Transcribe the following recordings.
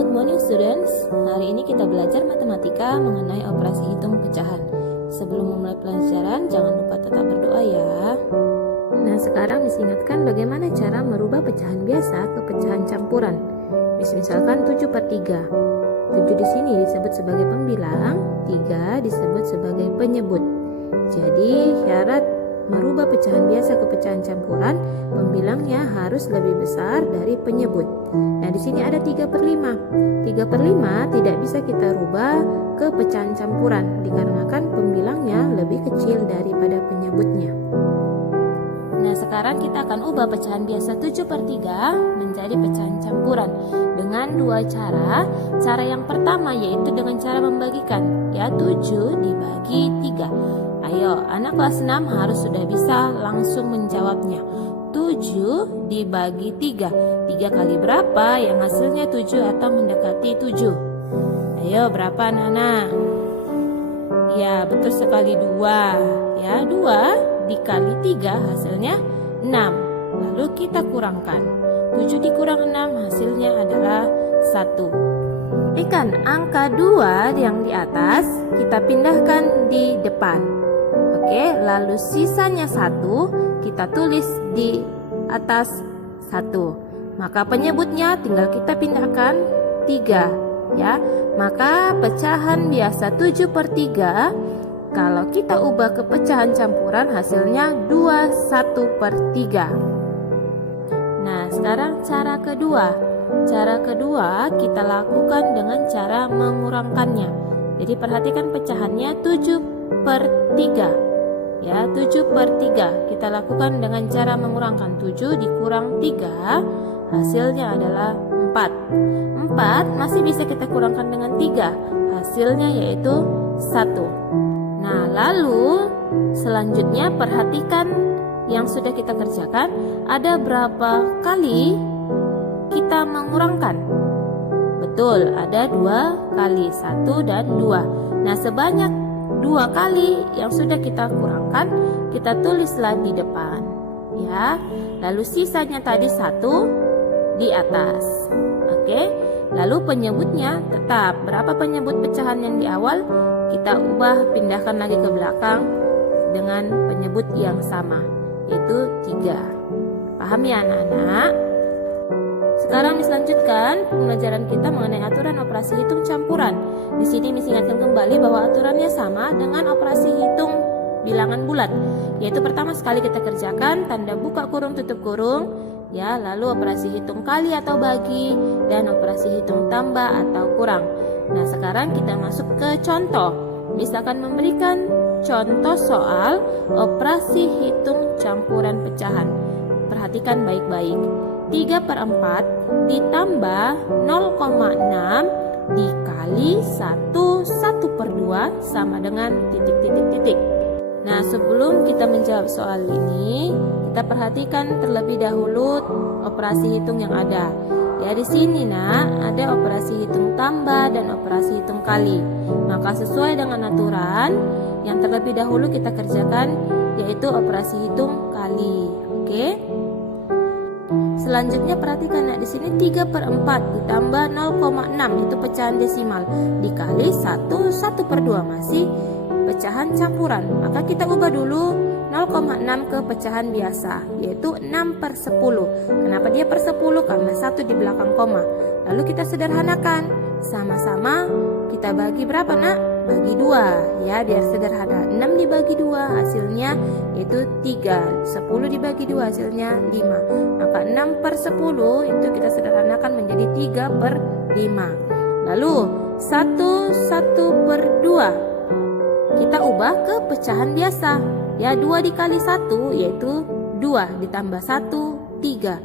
good morning students. Hari ini kita belajar matematika mengenai operasi hitung pecahan. Sebelum memulai pelajaran, jangan lupa tetap berdoa ya. Nah, sekarang diingatkan bagaimana cara merubah pecahan biasa ke pecahan campuran. Misalkan 7/3. 7 di sini disebut sebagai pembilang, 3 disebut sebagai penyebut. Jadi, syarat merubah pecahan biasa ke pecahan campuran, pembilangnya harus lebih besar dari penyebut. Nah, di sini ada 3/5. 3/5 tidak bisa kita rubah ke pecahan campuran dikarenakan pembilangnya lebih kecil daripada penyebutnya. Nah, sekarang kita akan ubah pecahan biasa 7/3 menjadi pecahan campuran dengan dua cara. Cara yang pertama yaitu dengan cara membagikan, ya 7 dibagi 3. Ayo, anak kelas 6 harus sudah bisa langsung menjawabnya. 7 dibagi 3. 3 kali berapa yang hasilnya 7 atau mendekati 7? Ayo, berapa anak-anak? Ya, betul sekali 2. Ya, 2 dikali 3 hasilnya 6. Lalu kita kurangkan. 7 dikurang 6 hasilnya adalah 1. Ikan angka 2 yang di atas kita pindahkan di depan. Oke, lalu sisanya 1 kita tulis di atas 1. Maka penyebutnya tinggal kita pindahkan 3, ya. Maka pecahan biasa 7/3 kalau kita ubah ke pecahan campuran hasilnya 21/3. Nah, sekarang cara kedua. Cara kedua kita lakukan dengan cara mengurangkannya. Jadi perhatikan pecahannya 7/3. Ya, 7/3 kita lakukan dengan cara mengurangkan. 7 dikurang 3 hasilnya adalah 4. 4 masih bisa kita kurangkan dengan 3, hasilnya yaitu 1. Nah, lalu selanjutnya perhatikan yang sudah kita kerjakan. Ada berapa kali kita mengurangkan? Betul, ada 2 kali, 1 dan 2. Nah, sebanyak 2 kali yang sudah kita kurangkan, kita tulislah di depan, ya. Lalu sisanya tadi 1 di atas. Oke. Lalu penyebutnya tetap berapa penyebut pecahan yang di awal, kita ubah pindahkan lagi ke belakang dengan penyebut yang sama, yaitu 3. Paham ya anak-anak? Sekarang dilanjutkan pembelajaran kita mengenai aturan operasi hitung campuran. Di sini ingatkan kembali bahwa aturannya sama dengan operasi hitung bilangan bulat. Yaitu pertama sekali kita kerjakan tanda buka kurung tutup kurung, ya, lalu operasi hitung kali atau bagi dan operasi hitung tambah atau kurang. Nah, sekarang kita masuk ke contoh. Misalkan memberikan contoh soal operasi hitung campuran pecahan. Perhatikan baik-baik. 3/4 ditambah 0,6 dikali 1/2 sama dengan titik. Nah, sebelum kita menjawab soal ini, kita perhatikan terlebih dahulu operasi hitung yang ada. Ya, di sini ada operasi hitung tambah dan operasi hitung kali. Maka sesuai dengan aturan, yang terlebih dahulu kita kerjakan yaitu operasi hitung kali. Oke? Selanjutnya perhatikan di sini 3/4 ditambah 0,6 itu pecahan desimal dikali 1/2 masih pecahan campuran. Maka kita ubah dulu 0,6 ke pecahan biasa yaitu 6/10. Kenapa dia per 10? Karena 1 di belakang koma. Lalu kita sederhanakan. Sama-sama kita bagi berapa nak? Bagi 2, ya, biar sederhana. 6 dibagi 2 hasilnya itu 3. 10 dibagi 2 hasilnya 5. Maka 6/10 itu kita sederhanakan menjadi 3/5. Lalu 1/2 kita ubah ke pecahan biasa. Ya, 2 dikali 1 yaitu 2 ditambah 1 3.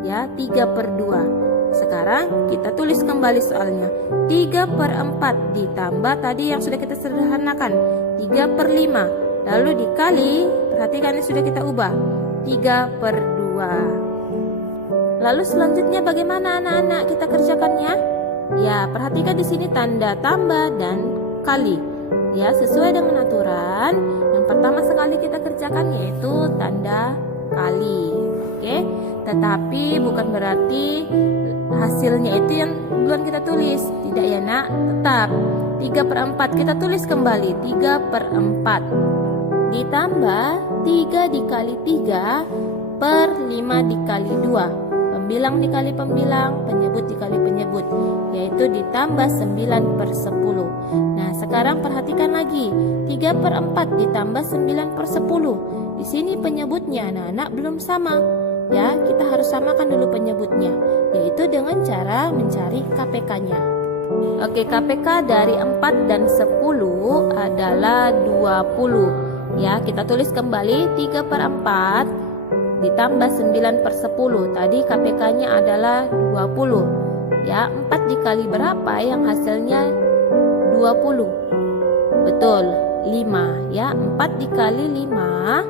Ya, 3/2. Sekarang kita tulis kembali soalnya. 3/4 ditambah tadi yang sudah kita sederhanakan 3/5. Lalu dikali, perhatikan ini sudah kita ubah 3/2. Lalu selanjutnya bagaimana anak-anak kita kerjakannya? Ya, perhatikan di sini tanda tambah dan kali. Ya, sesuai dengan aturan, yang pertama sekali kita kerjakan yaitu tanda kali. Oke, tetapi bukan berarti hasilnya itu yang duluan kita tulis. Tidak ya nak, tetap 3/4 kita tulis kembali 3/4 ditambah 3 dikali 3 per 5 dikali 2. Pembilang dikali pembilang, penyebut dikali penyebut, yaitu ditambah 9/10. Nah, sekarang perhatikan lagi, 3/4 ditambah 9/10. Di sini penyebutnya anak-anak belum sama. Ya, kita harus samakan dulu penyebutnya, yaitu dengan cara mencari KPK-nya. Oke, KPK dari 4 dan 10 adalah 20. Ya, kita tulis kembali 3/4 ditambah 9/10. Tadi KPK-nya adalah 20. Ya, 4 dikali berapa yang hasilnya 20? Betul, 5. Ya, 4 dikali 5.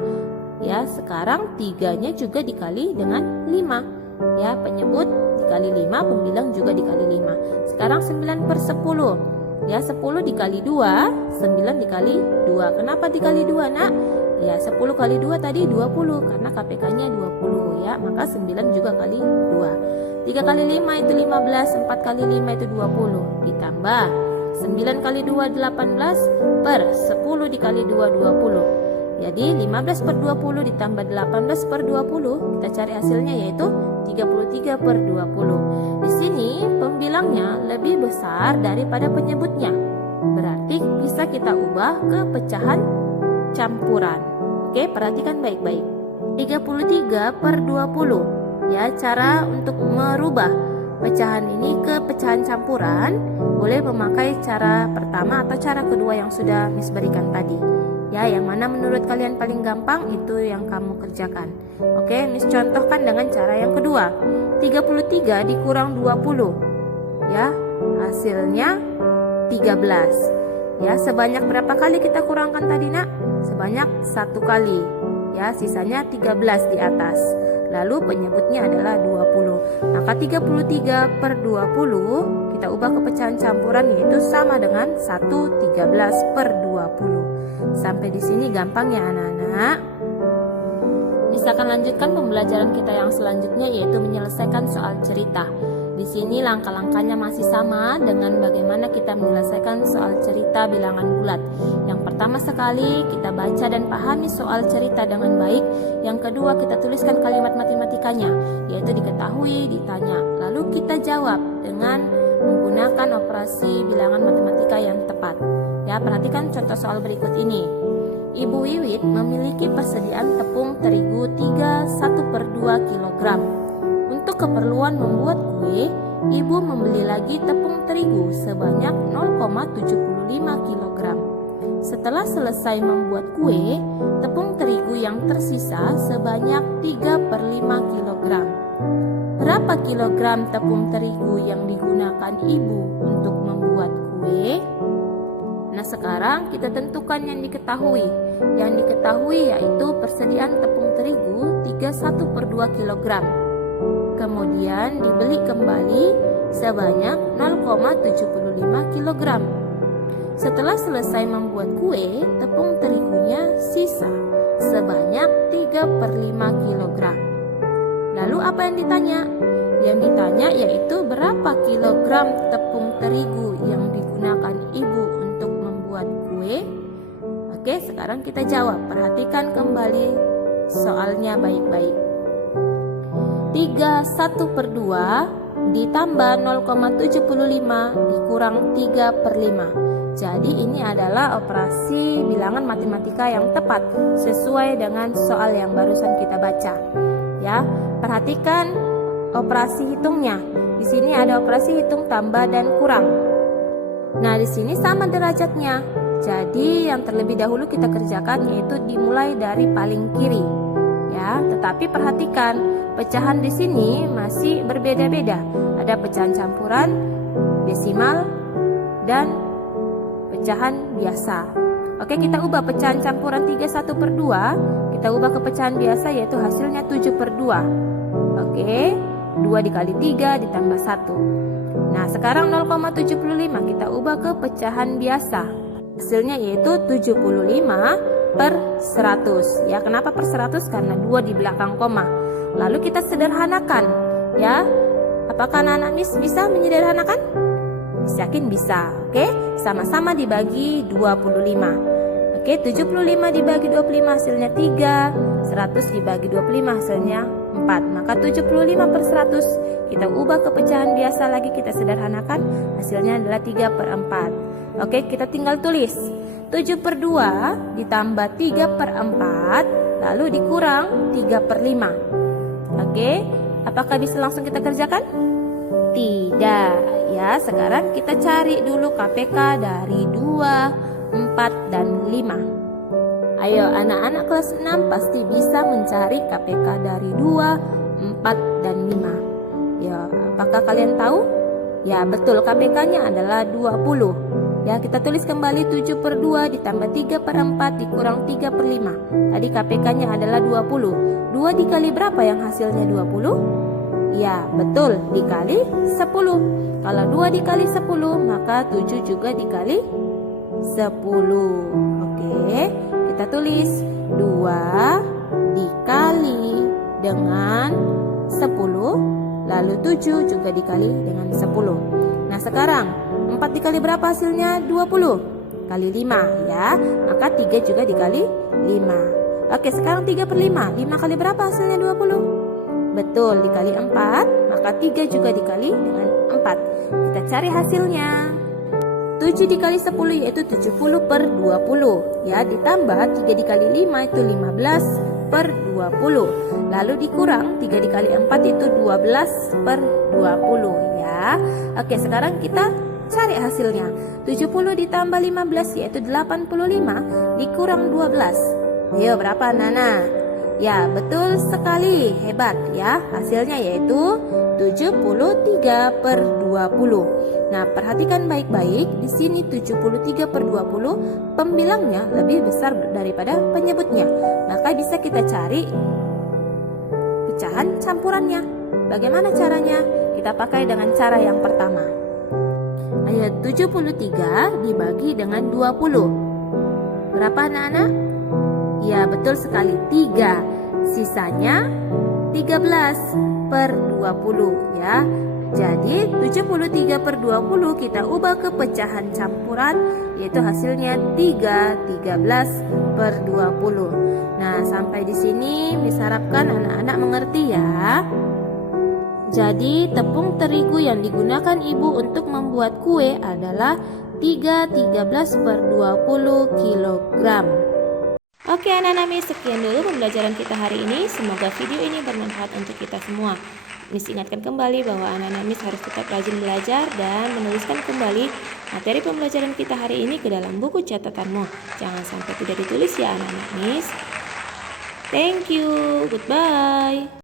Ya, sekarang 3-nya juga dikali dengan 5. Ya, penyebut dikali 5, pembilang juga dikali 5. Sekarang 9/10. Ya, 10 dikali 2, 9 dikali 2. Kenapa dikali 2, nak? Ya, 10 kali 2 tadi 20, karena KPK-nya 20 ya, maka 9 juga kali 2. 3 kali 5 itu 15, 4 kali 5 itu 20. Ditambah 9 kali 2 18 per 10 dikali 2 20. Jadi 15/20 ditambah 18/20, kita cari hasilnya yaitu 33/20. Di sini pembilangnya lebih besar daripada penyebutnya. Berarti bisa kita ubah ke pecahan campuran. Oke, perhatikan baik-baik. 33/20. Ya, cara untuk merubah pecahan ini ke pecahan campuran boleh memakai cara pertama atau cara kedua yang sudah Miss berikan tadi. Ya, yang mana menurut kalian paling gampang itu yang kamu kerjakan. Oke, Miss contohkan dengan cara yang kedua. 33 dikurang 20. Ya, hasilnya 13. Ya, sebanyak berapa kali kita kurangkan tadi, nak? Sebanyak 1 kali. Ya, sisanya 13 di atas. Lalu penyebutnya adalah 20. Maka 33/20 kita ubah ke pecahan campuran, yaitu sama dengan 1/13/20. Sampai di sini gampang ya anak-anak. Kita akan lanjutkan pembelajaran kita yang selanjutnya, yaitu menyelesaikan soal cerita. Di sini langkah-langkahnya masih sama dengan bagaimana kita menyelesaikan soal cerita bilangan bulat. Yang pertama sekali kita baca dan pahami soal cerita dengan baik. Yang kedua kita tuliskan kalimat matematikanya, yaitu diketahui, ditanya. Lalu kita jawab dengan menggunakan operasi bilangan matematika yang tepat. Ya, perhatikan contoh soal berikut ini. Ibu Wiwit memiliki persediaan tepung terigu 1/2 kg. Untuk keperluan membuat kue, ibu membeli lagi tepung terigu sebanyak 0,75 kg. Setelah selesai membuat kue, tepung terigu yang tersisa sebanyak 3/5 kg. Berapa kilogram tepung terigu yang digunakan ibu untuk membuat kue? Nah, sekarang kita tentukan yang diketahui. Yang diketahui yaitu persediaan tepung terigu 1/2 kg. Kemudian dibeli kembali sebanyak 0,75 kg. Setelah selesai membuat kue, tepung terigunya sisa sebanyak 3/5 kg. Lalu apa yang ditanya? Yang ditanya yaitu berapa kilogram tepung terigu yang digunakan ibu untuk membuat kue. Oke, sekarang kita jawab. Perhatikan kembali soalnya baik-baik. 1/2 ditambah 0,75 dikurang 3/5. Jadi ini adalah operasi bilangan matematika yang tepat sesuai dengan soal yang barusan kita baca. Ya, perhatikan operasi hitungnya. Di sini ada operasi hitung tambah dan kurang. Nah, di sini sama derajatnya. Jadi yang terlebih dahulu kita kerjakan yaitu dimulai dari paling kiri. Ya, tetapi perhatikan pecahan di sini masih berbeda-beda. Ada pecahan campuran, desimal, dan pecahan biasa. Oke, kita ubah pecahan campuran 31/2, kita ubah ke pecahan biasa yaitu hasilnya 7/2. Oke, 2 dikali 3 ditambah 1. Nah, sekarang 0,75 kita ubah ke pecahan biasa. Hasilnya yaitu 75/100. Ya, kenapa per 100? Karena 2 di belakang koma. Lalu kita sederhanakan, ya. Apakah anak-anak Miss bisa menyederhanakan? Yakin bisa. Oke, sama-sama dibagi 25. Oke, 75 dibagi 25 hasilnya 3, 100 dibagi 25 hasilnya 4. Maka 75 per 100 kita ubah ke pecahan biasa lagi, kita sederhanakan, hasilnya adalah 3 per 4. Oke, kita tinggal tulis 7 per 2 ditambah 3 per 4 lalu dikurang 3 per 5. Oke, apakah bisa langsung kita kerjakan? Tidak. Ya, sekarang kita cari dulu KPK dari 2, 4, dan 5. Ayo, anak-anak kelas 6 pasti bisa mencari KPK dari 2, 4, dan 5. Ya, apakah kalian tahu? Ya, betul, KPK-nya adalah 20. Ya, kita tulis kembali 7 per 2 ditambah 3 per 4 dikurang 3 per 5. Tadi KPK-nya adalah 20. 2 dikali berapa yang hasilnya 20? Ya, betul, dikali 10. Kalau 2 dikali 10, maka 7 juga dikali 10. Oke, kita tulis 2 dikali dengan 10, lalu 7 juga dikali dengan 10. Nah, sekarang 4 dikali berapa hasilnya? 20 kali 5 ya, maka 3 juga dikali 5. Oke, sekarang 3 per 5. 5 kali berapa hasilnya 20? Betul, dikali 4, maka 3 juga dikali dengan 4. Kita cari hasilnya. 7 dikali 10 yaitu 70 per 20. Ya, ditambah 3 dikali 5 itu 15 per 20. Lalu dikurang 3 dikali 4 itu 12 per 20 ya. Oke, sekarang kita cari hasilnya. 70 ditambah 15 yaitu 85 dikurang 12. Ayo, berapa Nana? Ya, betul sekali, hebat ya. Hasilnya yaitu 73 per 20. Nah, perhatikan baik-baik, di sini 73 per 20 pembilangnya lebih besar daripada penyebutnya. Maka bisa kita cari pecahan campurannya. Bagaimana caranya? Kita pakai dengan cara yang pertama. Ayo, 73 dibagi dengan 20. Berapa anak-anak? Ya, betul sekali, 3. Sisanya 13 per 20 ya. Jadi 73 per 20 kita ubah ke pecahan campuran, yaitu hasilnya 13 per 20. Nah, sampai di sini Miss harapkan anak-anak mengerti ya. Jadi tepung terigu yang digunakan ibu untuk membuat kue adalah 13 per 20 kg. Oke anak-anak Miss, sekian dulu pembelajaran kita hari ini. Semoga video ini bermanfaat untuk kita semua. Miss ingatkan kembali bahwa anak-anak Miss harus tetap rajin belajar dan menuliskan kembali materi pembelajaran kita hari ini ke dalam buku catatanmu. Jangan sampai tidak ditulis ya anak-anak Miss. Thank you, goodbye.